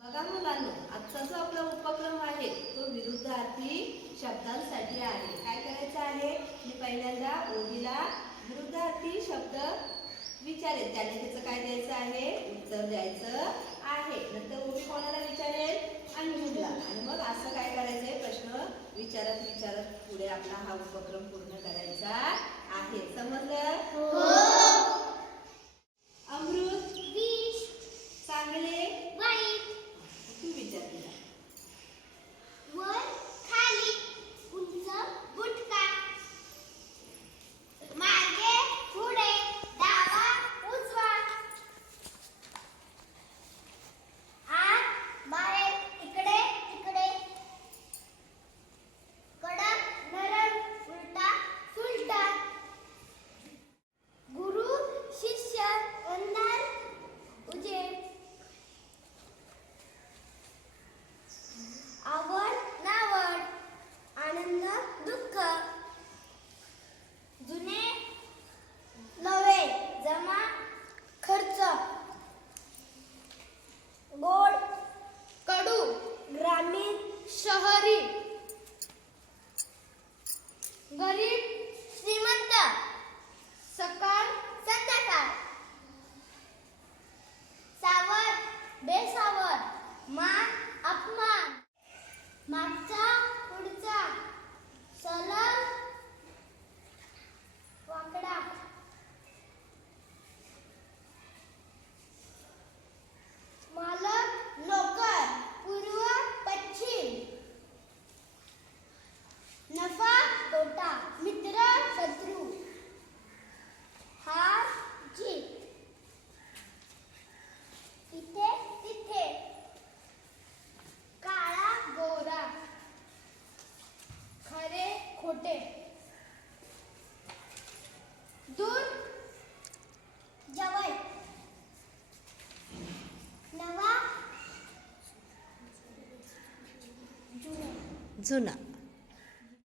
बघा मुलांनो, आजचा जो आपला उपक्रम आहे तो विरुद्धार्थी शब्दांसाठी आहे. काय करायचं आहे? मी पहिल्यांदा ओवीला विरुद्धार्थी शब्द विचारेल, त्याने त्याचं काय द्यायचं आहे? उत्तर द्यायचं आहे. नंतर ओवी कोणाला विचारेल? अंजुला. आणि मग असं काय करायचंय? प्रश्न विचारत विचारत पुढे आपला हा उपक्रम पूर्ण करायचा आहे. समजलं? हो. अमृत, विष, चांगले, वाईट, तू विचार केला. वर, खाली, उंच, बुटका, मागे, पुढे, डावा, उजवा, आत, बाहेर, इकडे, तिकडे, कडक, नरम, उलटा, सुलटा, गुरु, शिष्य, अंधार, उजेड, आवड, नावड, आनंद, दुःख, जुने, नवे, जमा, खर्च, गोड, कडू, ग्रामीण, शहरी, गरीब, श्रीमंत, सकाळ, संध्याकाळ, सावध, बेसावध, मान, अपमान, मागचा, पुढचा, सलग, वाकडा, मालक, नोकर, पूर्व, पश्चिम, नफा, तोटा, मित्र, शत्रू, हार, जीत, इथे, तिथे, काळा, गोरा, खरे, खोटे, दूर, जवळ, नवा, जुना. जुना.